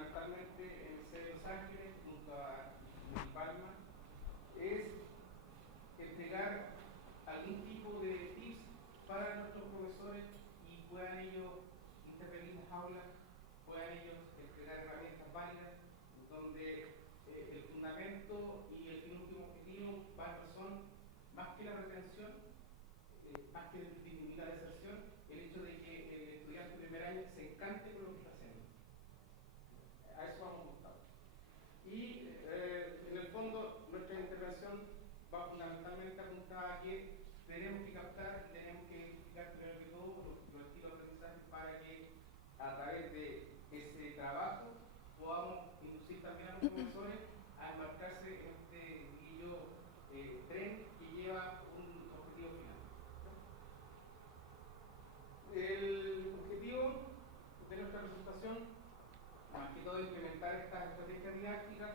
fundamentalmente en el C de Los Ángeles, junto a Palma, es entregar algún tipo de tips para nuestros profesores y puedan ellos intervenir en las aulas, puedan ellos entregar herramientas válidas, donde el fundamento y el fin último objetivo son más que la retención, más que disminuir la deserción, el hecho de que el estudiante de primer año se encante con lo que está haciendo. A eso vamos buscando. Y en el fondo nuestra intervención va fundamentalmente apuntada a que tenemos que captar, tenemos que identificar primero que todo los estilos de aprendizaje para que a través de ese trabajo podamos inducir también a los profesores a embarcarse en este tren que lleva un objetivo final. El objetivo de nuestra presentación, más que todo, implementar estas estrategias didácticas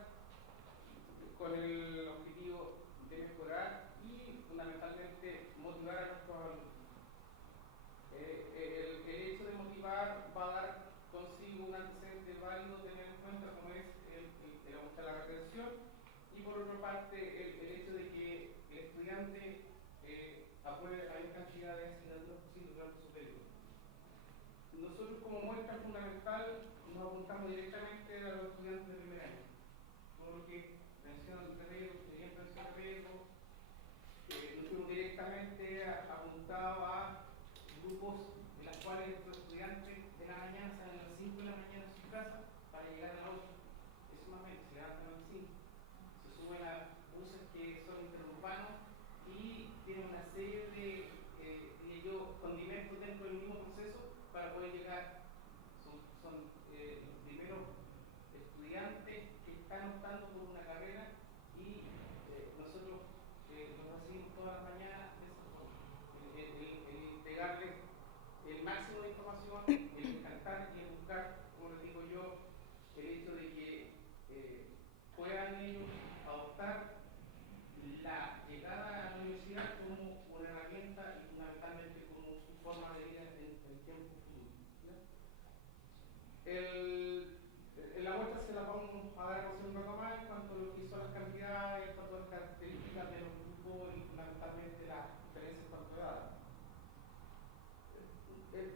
con el objetivo de mejorar y fundamentalmente motivar a nuestros alumnos. El hecho de motivar va a dar consigo un antecedente válido tener en cuenta como es el aumento de la retención y por otra parte el hecho de que el estudiante apruebe la mayor cantidad de asignaturas posible durante su periodo. Nosotros como muestra fundamental nos apuntamos directamente a los estudiantes de primer año. Todo lo que menciona el terreno, nos fuimos directamente apuntados a grupos en los cuales estos estudiantes de la mañana salen a las 5 de la mañana de su casa para llegar a las 8. Eso más o menos, se levantan a las 5. Se suben a buses que son interurbanos y tienen una serie de condimentos dentro del mismo proceso para poder llegar. Son los primeros estudiantes que están optando por una carrera y nosotros los recibimos todas las mañanas de esa forma. El entregarles el máximo de información, el encantar y el buscar, como les digo yo, el hecho de que puedan ellos adoptar la llegada a la universidad como una herramienta y fundamentalmente como su forma de vida en el tiempo futuro. En la muestra se la vamos a dar a conocer un poco más en cuanto a lo que son las cantidades, en cuanto a las características de los grupos y fundamentalmente las diferencias en cuanto a edad.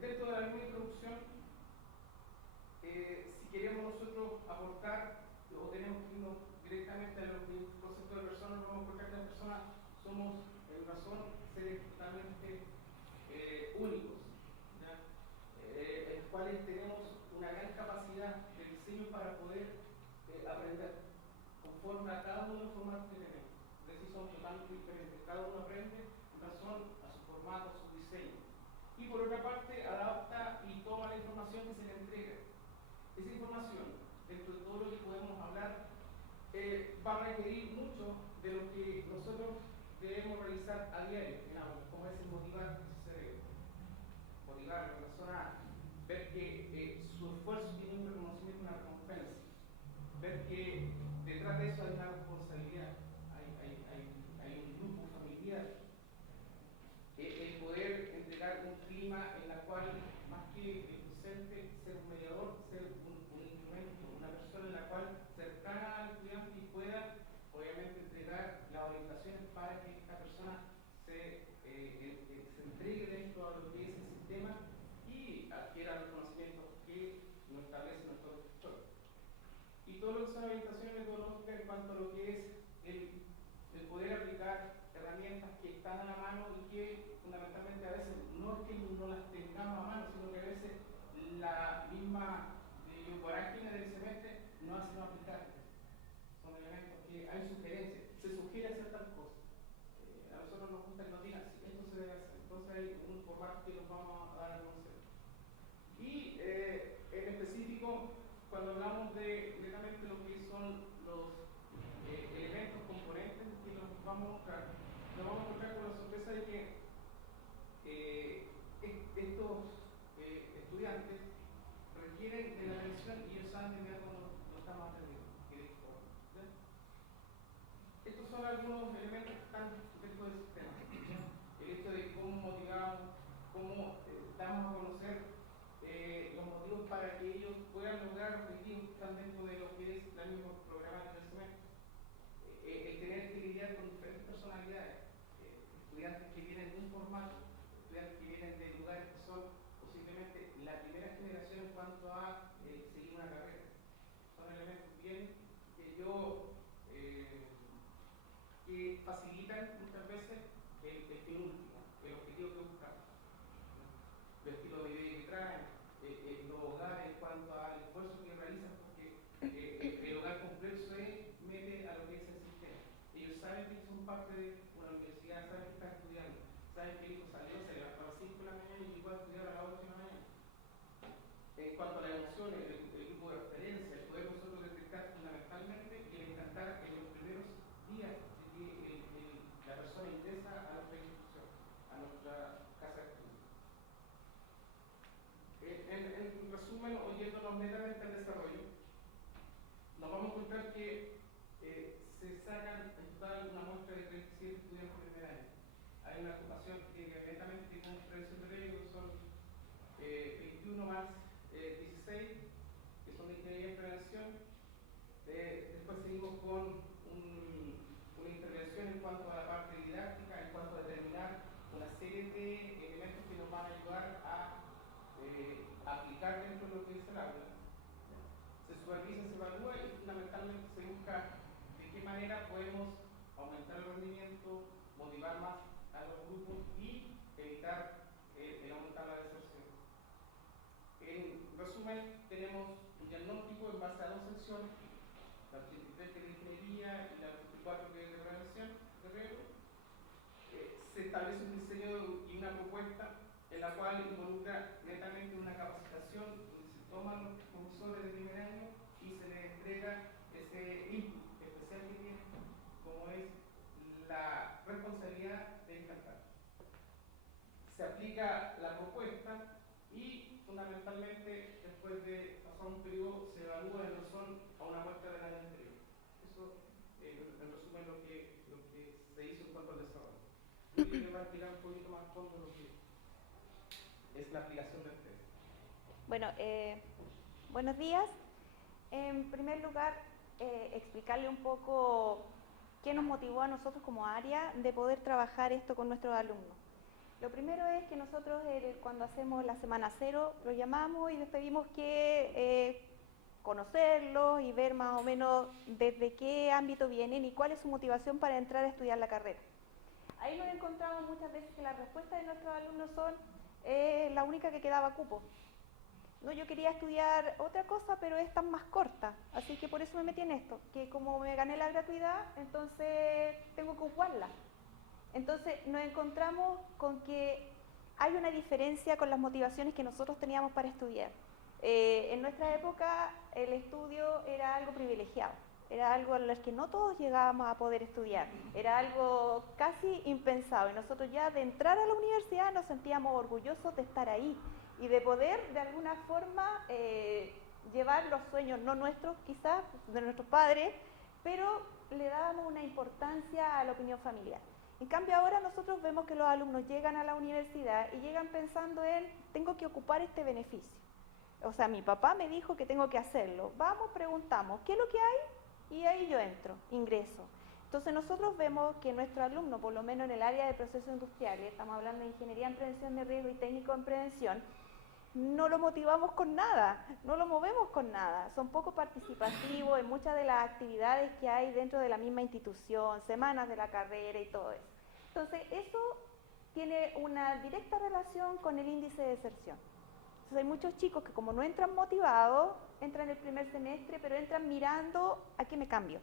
Dentro de la misma introducción, si queremos nosotros aportar o tenemos que irnos directamente a lo que es el concepto de personas, vamos a encontrar que las personas somos en razón seres totalmente únicos, en los cuales tenemos una gran capacidad de diseño para poder aprender conforme a cada uno de los formatos que tenemos. Es decir, somos totalmente diferentes, cada uno aprende en razón a su formato, a su diseño. Y por otra parte, adapta y toma la información que se le entrega. Esa información, dentro de todo lo que podemos hablar, va a requerir mucho de lo que nosotros debemos realizar a diario en aulas, como es el motivar ese cerebro. Motivar a la persona, ver que su esfuerzo tiene un reconocimiento y una recompensa, ver que detrás de eso hay una responsabilidad, hay un grupo familiar. El poder entregar un clima en la cual, más que el docente, ser un mediador, ser un instrumento, una persona en la cual cercana al estudiante y pueda, obviamente, entregar las orientaciones para que esta persona se entregue dentro de lo que es el sistema y adquiera los conocimientos que nos establece nuestro profesor. Y todo lo que son orientaciones metodológicas en cuanto a lo que es el poder aplicar herramientas que están a la mano y que fundamentalmente a veces no es que no las tengamos a mano, sino que a veces la misma vorágine del semestre no hace no aplicar. Son elementos que hay sugerencias, se sugiere hacer tal cosa. A nosotros nos gusta que nos digan, sí, esto se debe hacer. Entonces hay un formato que nos vamos a dar a conocer. Y en específico, cuando hablamos de netamente lo que son los elementos, componentes que nos vamos a mostrar, nos vamos a encontrar con la sorpresa de que estos estudiantes requieren de la atención y ellos saben de inmediato cuando lo estamos atendiendo. Estos son algunos elementos que están dentro del sistema. El hecho de cómo motivamos, cómo damos a conocer los motivos para que ellos puedan lograr objetivos están dentro de lo que es el mismo programa del semestre. El tener que lidiar con diferentes personalidades, estudiantes que vienen de un formato, estudiantes que vienen de lugares que son posiblemente la primera generación en cuanto a seguir una carrera. Son elementos bien que que facilitan muchas veces el fin último, el objetivo que buscamos, el estilo de vida que traen, los hogares en cuanto al esfuerzo que realizan, porque el hogar complejo mete a lo que es el sistema. Ellos saben que son parte de una universidad, saben que están estudiando, saben que el hijo salió, se levantó a las 5 de la mañana y llegó a estudiar a las 8 de la mañana. En cuanto a las emociones, el grupo de referencia, el poder nosotros detectar fundamentalmente y el encantar en los primeros días de que la persona ingresa a nuestra institución, a nuestra casa de estudio. En resumen, oyéndonos netamente al desarrollo, nos vamos a encontrar que se sacan en total una muestra de 37 estudiantes de primer año. Hay una ocupación que netamente tiene una prevención de ley, que son 21 más 16, que son de ingeniería y prevención. Después seguimos con una intervención en cuanto a la parte didáctica, en cuanto a determinar una serie de elementos que nos van a ayudar a aplicar dentro de lo que es el aula. Se supervisa, se evalúa y fundamentalmente se busca de qué manera podemos aumentar el rendimiento, motivar más a los grupos y evitar el aumentar la deserción. En resumen, tenemos un diagnóstico en base a dos secciones, la 83 que es de ingeniería y la 84 que es de prevención de riesgo. Se establece un diseño y una propuesta en la cual involucra netamente una capacitación donde se toman los profesores de primer año y se les entrega ese input especial que tienen, como es la responsabilidad de encantar. Se aplica la propuesta y fundamentalmente después de pasar un periodo se evalúa en razón a una muestra del año anterior. Eso en resumen lo que se hizo en cuanto al desarrollo. Yo creo que va a explicar un poquito más a fondo lo que es la aplicación del test. Bueno, buenos días. En primer lugar, explicarle un poco qué nos motivó a nosotros como área de poder trabajar esto con nuestros alumnos. Lo primero es que nosotros cuando hacemos la semana cero lo llamamos y les pedimos que conocerlos y ver más o menos desde qué ámbito vienen y cuál es su motivación para entrar a estudiar la carrera. Ahí nos encontramos muchas veces que las respuestas de nuestros alumnos son la única que quedaba cupo. No, yo quería estudiar otra cosa, pero es tan más corta, así que por eso me metí en esto, que como me gané la gratuidad, entonces tengo que ocuparla. Entonces nos encontramos con que hay una diferencia con las motivaciones que nosotros teníamos para estudiar. En nuestra época el estudio era algo privilegiado, era algo en lo que no todos llegábamos a poder estudiar, era algo casi impensado y nosotros ya de entrar a la universidad nos sentíamos orgullosos de estar ahí y de poder de alguna forma llevar los sueños, no nuestros quizás, de nuestros padres, pero le dábamos una importancia a la opinión familiar. En cambio ahora nosotros vemos que los alumnos llegan a la universidad y llegan pensando en, tengo que ocupar este beneficio. O sea, mi papá me dijo que tengo que hacerlo. Vamos, preguntamos, ¿qué es lo que hay? Y ahí yo entro, ingreso. Entonces nosotros vemos que nuestro alumno, por lo menos en el área de procesos industriales, estamos hablando de ingeniería en prevención de riesgo y técnico en prevención, no lo motivamos con nada, no lo movemos con nada, son poco participativos en muchas de las actividades que hay dentro de la misma institución, semanas de la carrera y todo eso. Entonces eso tiene una directa relación con el índice de deserción. Entonces hay muchos chicos que como no entran motivados, entran el primer semestre, pero entran mirando a qué me cambio,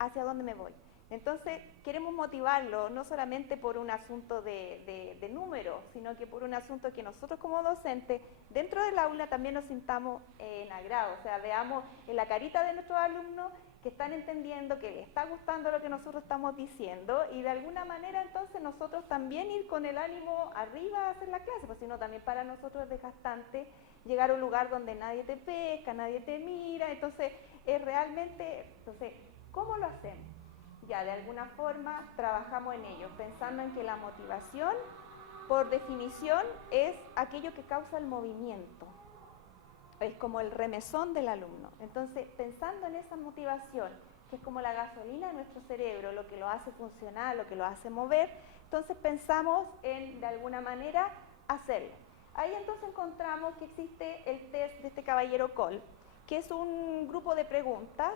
hacia dónde me voy. Entonces queremos motivarlo no solamente por un asunto de número, sino que por un asunto que nosotros como docentes dentro del aula también nos sintamos en agrado, o sea, veamos en la carita de nuestros alumnos que están entendiendo, que les está gustando lo que nosotros estamos diciendo y de alguna manera entonces nosotros también ir con el ánimo arriba a hacer la clase, pues si no también para nosotros es desgastante llegar a un lugar donde nadie te pesca, nadie te mira, entonces es realmente, entonces, ¿cómo lo hacemos? Ya de alguna forma trabajamos en ello, pensando en que la motivación, por definición, es aquello que causa el movimiento. es como el remesón del alumno. Entonces, pensando en esa motivación, que es como la gasolina de nuestro cerebro, lo que lo hace funcionar, lo que lo hace mover, entonces pensamos en, de alguna manera, hacerlo. Ahí entonces encontramos que existe el test de este caballero Cole, que es un grupo de preguntas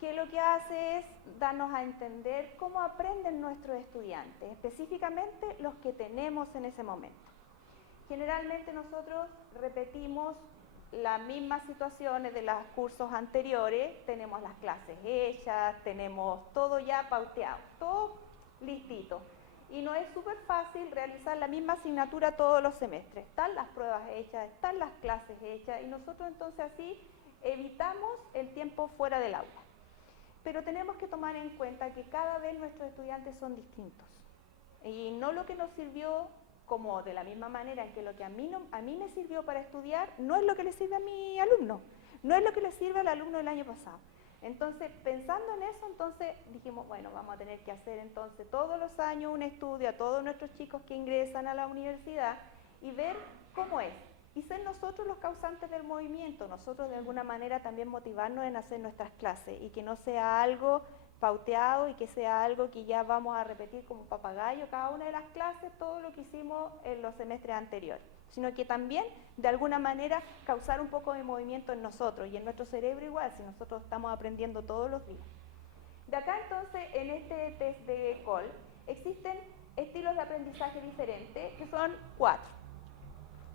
que lo que hace es darnos a entender cómo aprenden nuestros estudiantes, específicamente los que tenemos en ese momento. Generalmente nosotros repetimos las mismas situaciones de los cursos anteriores, tenemos las clases hechas, tenemos todo ya pauteado, todo listito. Y no es súper fácil realizar la misma asignatura todos los semestres. Están las pruebas hechas, están las clases hechas, y nosotros entonces así evitamos el tiempo fuera del aula. Pero tenemos que tomar en cuenta que cada vez nuestros estudiantes son distintos. Y no lo que nos sirvió como de la misma manera en que lo que a mí me sirvió para estudiar no es lo que le sirve a mi alumno, no es lo que le sirve al alumno del año pasado. Entonces, pensando en eso, entonces dijimos, bueno, vamos a tener que hacer entonces todos los años un estudio a todos nuestros chicos que ingresan a la universidad y ver cómo es. Y ser nosotros los causantes del movimiento, nosotros de alguna manera también motivarnos en hacer nuestras clases y que no sea algo pauteado y que sea algo que ya vamos a repetir como papagayo cada una de las clases, todo lo que hicimos en los semestres anteriores, sino que también de alguna manera causar un poco de movimiento en nosotros y en nuestro cerebro igual, si nosotros estamos aprendiendo todos los días. De acá entonces, en este test de Cole, existen estilos de aprendizaje diferentes, que son 4.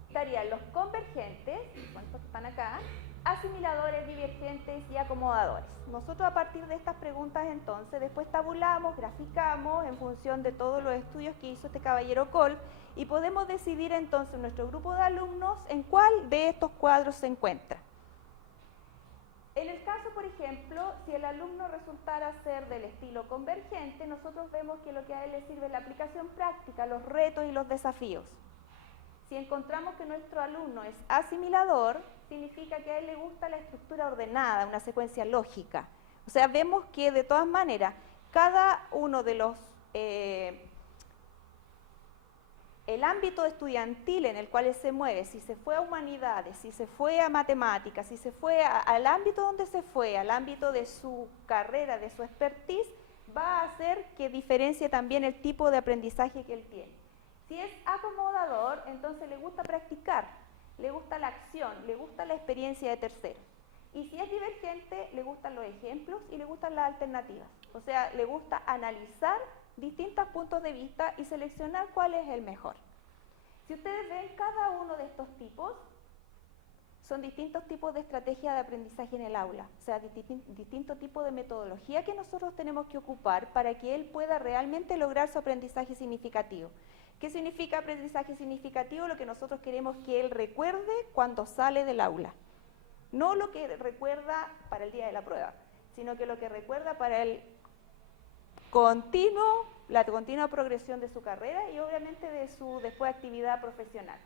Estarían los convergentes, ¿cuántos están acá? Asimiladores, divergentes y acomodadores. Nosotros a partir de estas preguntas entonces después tabulamos, graficamos en función de todos los estudios que hizo este caballero Cole y podemos decidir entonces nuestro grupo de alumnos en cuál de estos cuadros se encuentra. En el caso, por ejemplo, si el alumno resultara ser del estilo convergente, nosotros vemos que lo que a él le sirve es la aplicación práctica, los retos y los desafíos. Si encontramos que nuestro alumno es asimilador, significa que a él le gusta la estructura ordenada, una secuencia lógica. O sea, vemos que de todas maneras, cada uno de los... el ámbito estudiantil en el cual él se mueve, si se fue a humanidades, si se fue a matemáticas, si se fue al ámbito donde se fue, al ámbito de su carrera, de su expertise, va a hacer que diferencie también el tipo de aprendizaje que él tiene. Si es acomodador, entonces le gusta practicar, le gusta la acción, le gusta la experiencia de terceros. Y si es divergente, le gustan los ejemplos y le gustan las alternativas. O sea, le gusta analizar distintos puntos de vista y seleccionar cuál es el mejor. Si ustedes ven, cada uno de estos tipos son distintos tipos de estrategia de aprendizaje en el aula, o sea, distintos tipos de metodología que nosotros tenemos que ocupar para que él pueda realmente lograr su aprendizaje significativo. ¿Qué significa aprendizaje significativo? Lo que nosotros queremos que él recuerde cuando sale del aula. No lo que recuerda para el día de la prueba, sino que lo que recuerda para el la continua progresión de su carrera y obviamente de su después actividad profesional.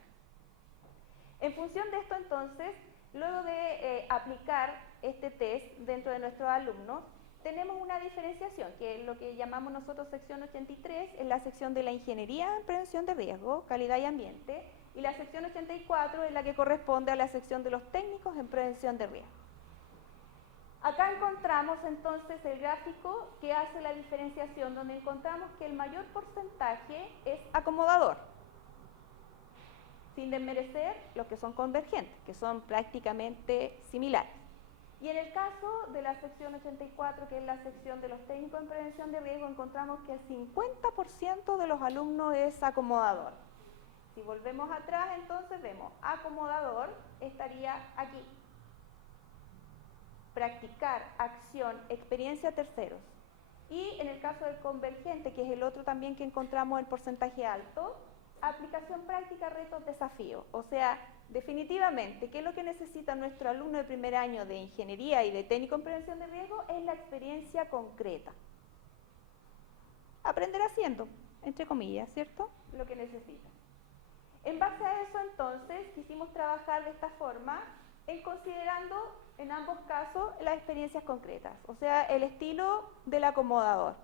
En función de esto entonces, luego de aplicar este test dentro de nuestros alumnos, tenemos una diferenciación, que es lo que llamamos nosotros sección 83, es la sección de la ingeniería en prevención de riesgo, calidad y ambiente, y la sección 84 es la que corresponde a la sección de los técnicos en prevención de riesgo. Acá encontramos entonces el gráfico que hace la diferenciación, donde encontramos que el mayor porcentaje es acomodador, sin desmerecer los que son convergentes, que son prácticamente similares. Y en el caso de la sección 84, que es la sección de los técnicos en prevención de riesgo, encontramos que el 50% de los alumnos es acomodador. Si volvemos atrás, entonces vemos acomodador estaría aquí. Practicar, acción, experiencia terceros. Y en el caso del convergente, que es el otro también que encontramos el porcentaje alto, aplicación práctica, retos, desafíos. O sea, definitivamente, ¿qué es lo que necesita nuestro alumno de primer año de ingeniería y de técnico en prevención de riesgo? Es la experiencia concreta. Aprender haciendo, entre comillas, ¿cierto? Lo que necesita. En base a eso, entonces, quisimos trabajar de esta forma, considerando en ambos casos las experiencias concretas, o sea, el estilo del acomodador,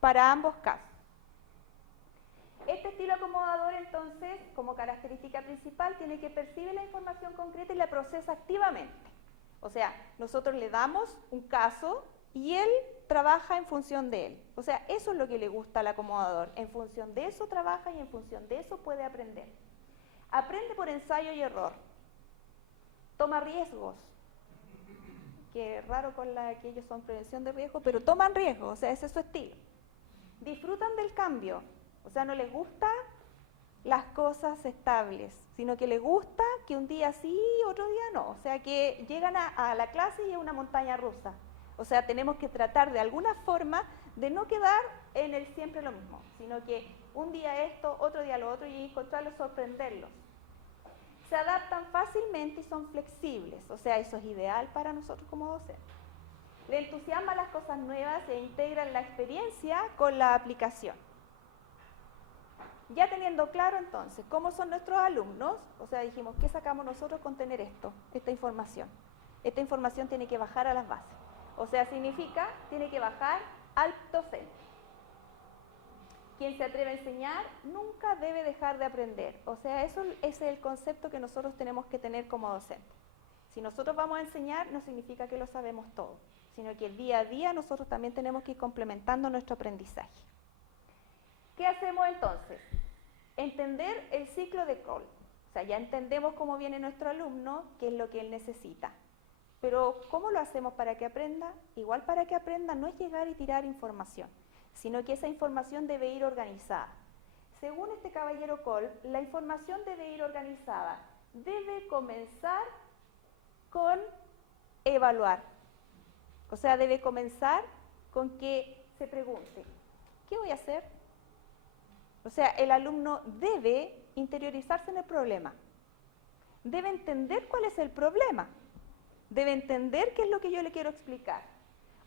para ambos casos. Este estilo acomodador, entonces, como característica principal, tiene que percibir la información concreta y la procesa activamente. O sea, nosotros le damos un caso y él trabaja en función de él. O sea, eso es lo que le gusta al acomodador. En función de eso trabaja y en función de eso puede aprender. Aprende por ensayo y error. Toma riesgos. Que raro con la que ellos son prevención de riesgo, pero toman riesgos, o sea, ese es su estilo. Disfrutan del cambio, o sea, no les gusta las cosas estables, sino que les gusta que un día sí, otro día no, o sea, que llegan a la clase y es una montaña rusa. O sea, tenemos que tratar de alguna forma de no quedar en el siempre lo mismo, sino que un día esto, otro día lo otro y encontrarlos, sorprenderlos. Se adaptan fácilmente y son flexibles, o sea, eso es ideal para nosotros como docentes. Le entusiasman las cosas nuevas e integran la experiencia con la aplicación. Ya teniendo claro entonces cómo son nuestros alumnos, o sea, dijimos, ¿qué sacamos nosotros con tener esta información? Esta información tiene que bajar a las bases, o sea, significa, tiene que bajar al docente. Quien se atreve a enseñar nunca debe dejar de aprender. O sea, eso es el concepto que nosotros tenemos que tener como docentes. Si nosotros vamos a enseñar, no significa que lo sabemos todo, sino que el día a día nosotros también tenemos que ir complementando nuestro aprendizaje. ¿Qué hacemos entonces? Entender el ciclo de Cole. O sea, ya entendemos cómo viene nuestro alumno, qué es lo que él necesita. Pero, ¿cómo lo hacemos para que aprenda? Igual para que aprenda no es llegar y tirar información, sino que esa información debe ir organizada. Según este caballero Cole, la información debe ir organizada. Debe comenzar con evaluar. O sea, debe comenzar con que se pregunte, ¿qué voy a hacer? O sea, el alumno debe interiorizarse en el problema. Debe entender cuál es el problema. Debe entender qué es lo que yo le quiero explicar.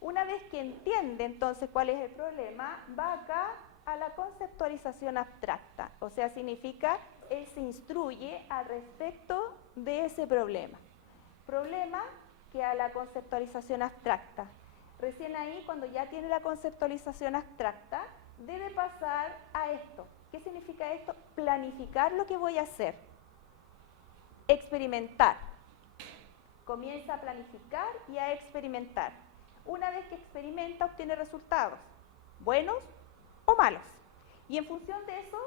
Una vez que entiende entonces cuál es el problema, va acá a la conceptualización abstracta. O sea, significa, él se instruye al respecto de ese problema. Problema que a la conceptualización abstracta. Recién ahí, cuando ya tiene la conceptualización abstracta, debe pasar a esto. ¿Qué significa esto? Planificar lo que voy a hacer. Experimentar. Comienza a planificar y a experimentar. Una vez que experimenta, obtiene resultados, buenos o malos. Y en función de eso,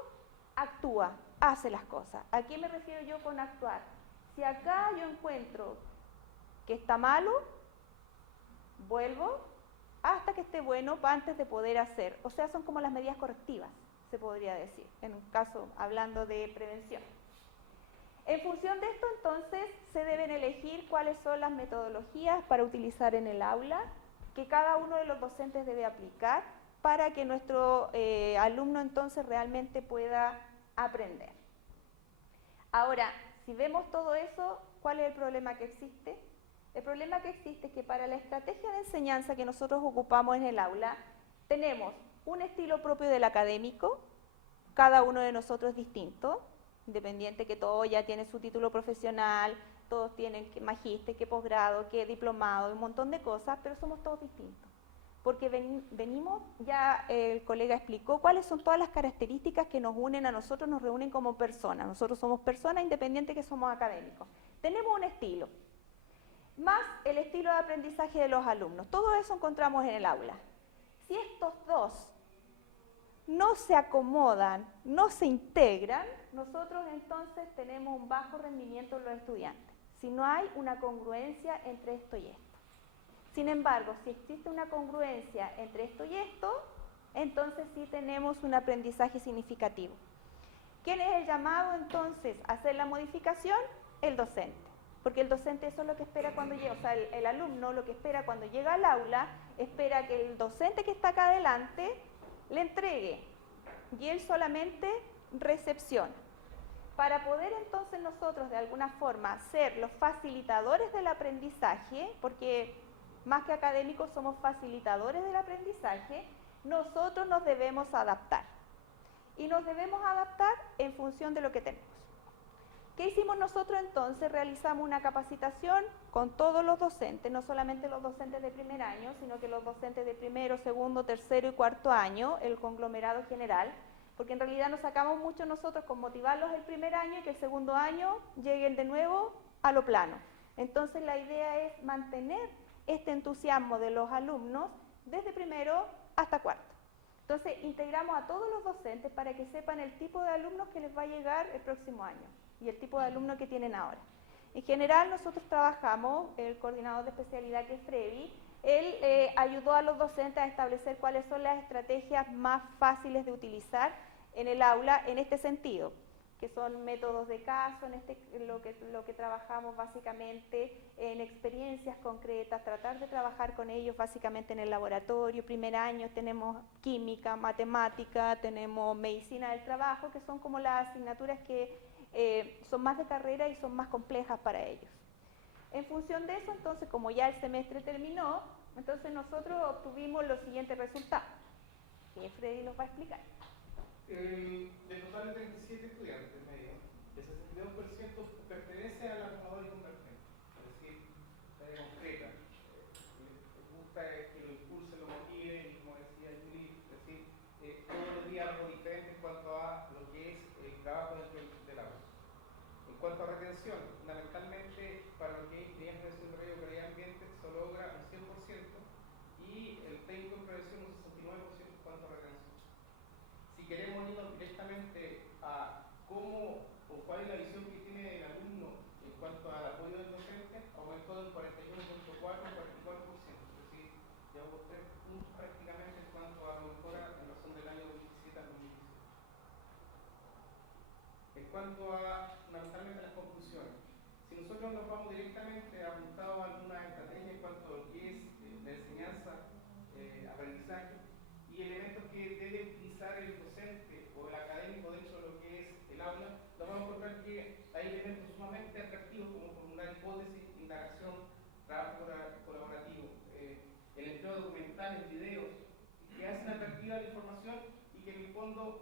actúa, hace las cosas. ¿A qué me refiero yo con actuar? Si acá yo encuentro que está malo, vuelvo hasta que esté bueno antes de poder hacer. O sea, son como las medidas correctivas, se podría decir, en un caso hablando de prevención. En función de esto, entonces, se deben elegir cuáles son las metodologías para utilizar en el aula, que cada uno de los docentes debe aplicar para que nuestro alumno entonces realmente pueda aprender. Ahora, si vemos todo eso, ¿cuál es el problema que existe? El problema que existe es que para la estrategia de enseñanza que nosotros ocupamos en el aula, tenemos un estilo propio del académico, cada uno de nosotros es distinto, independiente que todos ya tienen su título profesional, todos tienen que magíster, que posgrado, que diplomado, un montón de cosas, pero somos todos distintos. Porque venimos, ya el colega explicó cuáles son todas las características que nos unen a nosotros, nos reúnen como personas. Nosotros somos personas independientes que somos académicos. Tenemos un estilo, más el estilo de aprendizaje de los alumnos. Todo eso encontramos en el aula. Si estos dos no se acomodan, no se integran, nosotros entonces tenemos un bajo rendimiento en los estudiantes. Si no hay una congruencia entre esto y esto. Sin embargo, si existe una congruencia entre esto y esto, entonces sí tenemos un aprendizaje significativo. ¿Quién es el llamado entonces a hacer la modificación? El docente. Porque el docente eso es lo que espera cuando llega, o sea, el alumno lo que espera cuando llega al aula, espera que el docente que está acá adelante le entregue y él solamente recepciona. Para poder entonces nosotros de alguna forma ser los facilitadores del aprendizaje, porque más que académicos somos facilitadores del aprendizaje, nosotros nos debemos adaptar. Y nos debemos adaptar en función de lo que tenemos. ¿Qué hicimos nosotros entonces? Realizamos una capacitación con todos los docentes, no solamente los docentes de primer año, sino que los docentes de primero, segundo, tercero y cuarto año, el conglomerado general. porque en realidad nos sacamos mucho nosotros con motivarlos el primer año y que el segundo año lleguen de nuevo a lo plano. Entonces la idea es mantener este entusiasmo de los alumnos desde primero hasta cuarto. Entonces integramos a todos los docentes para que sepan el tipo de alumnos que les va a llegar el próximo año y el tipo de alumno que tienen ahora. En general nosotros trabajamos, el coordinador de especialidad que es Freddy, él ayudó a los docentes a establecer cuáles son las estrategias más fáciles de utilizar en el aula en este sentido, que son métodos de caso, lo que trabajamos básicamente en experiencias concretas, tratar de trabajar con ellos básicamente en el laboratorio. Primer año tenemos química, matemática, tenemos medicina del trabajo, que son como las asignaturas que son más de carrera y son más complejas para ellos. En función de eso, entonces, como ya el semestre terminó, entonces nosotros obtuvimos los siguientes resultados, que Freddy los va a explicar. De total de 37 estudiantes medio, el 62% pertenece a la reformadora y convergente, es decir, tarea concreta. Les gusta que lo impulsen, lo motiven, y como decía Yuri, es decir, todos los días algo diferente en cuanto a lo que es el trabajo dentro del aula. En cuanto a retención, fundamentalmente para lo que es ingeniería de desarrollo de calidad ambiente se logra un 100% y el técnico en prevención un 69% en cuanto a retención. Si queremos irnos directamente a cómo o cuál es la visión que tiene el alumno en cuanto al apoyo del docente, aumentó del 41.4 al 44%, es decir, llevamos 3 puntos prácticamente en cuanto a la mejora en razón del año 2017 al 2018. En cuanto a fundamentalmente las conclusiones, si nosotros nos vamos directamente apuntados a alguna estrategia en cuanto a lo que es la enseñanza, aprendizaje y elementos que debe utilizar el docente o el académico dentro de lo que es el aula, nos vamos a encontrar que hay elementos sumamente atractivos como formular hipótesis, indagación, trabajo colaborativo, el empleo de documentales, videos, que hacen atractiva la información y que en el fondo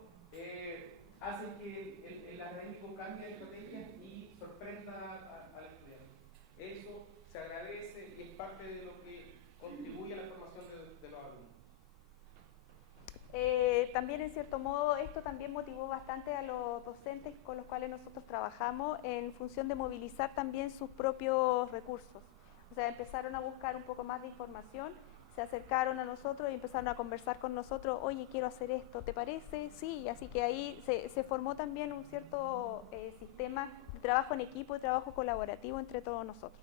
hacen que el académico cambie de estrategia y sorprenda al estudiante. Eso se agradece y es parte de lo que contribuye a la formación de los alumnos. También en cierto modo esto también motivó bastante a los docentes con los cuales nosotros trabajamos en función de movilizar también sus propios recursos. O sea, empezaron a buscar un poco más de información, se acercaron a nosotros y empezaron a conversar con nosotros, oye, quiero hacer esto, ¿te parece? Sí, así que ahí se formó también un cierto sistema de trabajo en equipo y trabajo colaborativo entre todos nosotros.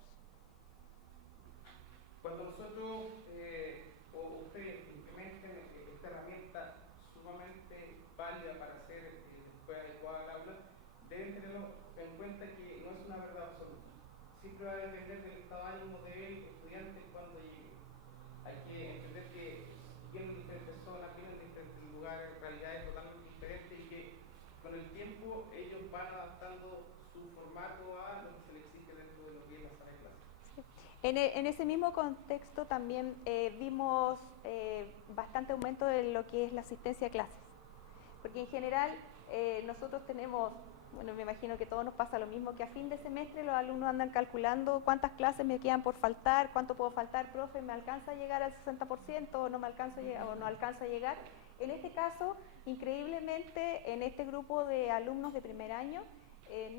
Cuando nosotros o ustedes implementen esta herramienta sumamente válida para hacer después adecuada al aula, deben tenerlo en cuenta que no es una verdad absoluta. Siempre va a depender del estado de ánimo del estudiante cuando llegue. Hay que entender que vienen diferentes zonas, vienen de diferentes lugares, realidades totalmente diferentes y que con el tiempo ellos van adaptando su formato a lo que se les exige dentro de lo que es la sala de clase. En ese mismo contexto también vimos bastante aumento de lo que es la asistencia a clases, porque en general nosotros tenemos, bueno, me imagino que a todos nos pasa lo mismo, que a fin de semestre los alumnos andan calculando cuántas clases me quedan por faltar, cuánto puedo faltar, profe, ¿me alcanza a llegar al 60% o no me alcanza a llegar, o no alcanza a llegar? En este caso, increíblemente, en este grupo de alumnos de primer año,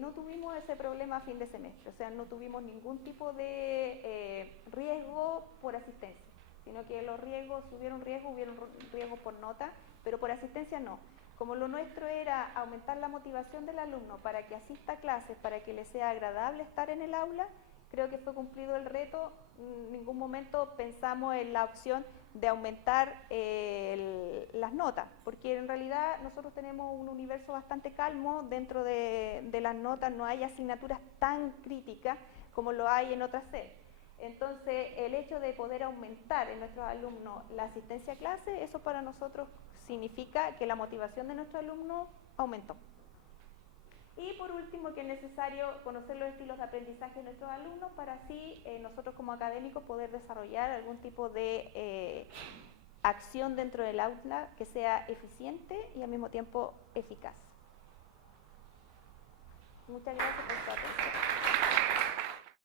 no tuvimos ese problema a fin de semestre, o sea, no tuvimos ningún tipo de riesgo por asistencia, sino que los riesgos, si hubieron riesgos por nota, pero por asistencia no. Como lo nuestro era aumentar la motivación del alumno para que asista a clases, para que le sea agradable estar en el aula, creo que fue cumplido el reto. En ningún momento pensamos en la opción de aumentar las notas, porque en realidad nosotros tenemos un universo bastante calmo dentro de las notas, no hay asignaturas tan críticas como lo hay en otras sedes. Entonces, el hecho de poder aumentar en nuestros alumnos la asistencia a clase, eso para nosotros significa que la motivación de nuestros alumnos aumentó. Y por último, que es necesario conocer los estilos de aprendizaje de nuestros alumnos para así nosotros como académicos poder desarrollar algún tipo de acción dentro del aula que sea eficiente y al mismo tiempo eficaz. Muchas gracias por su atención.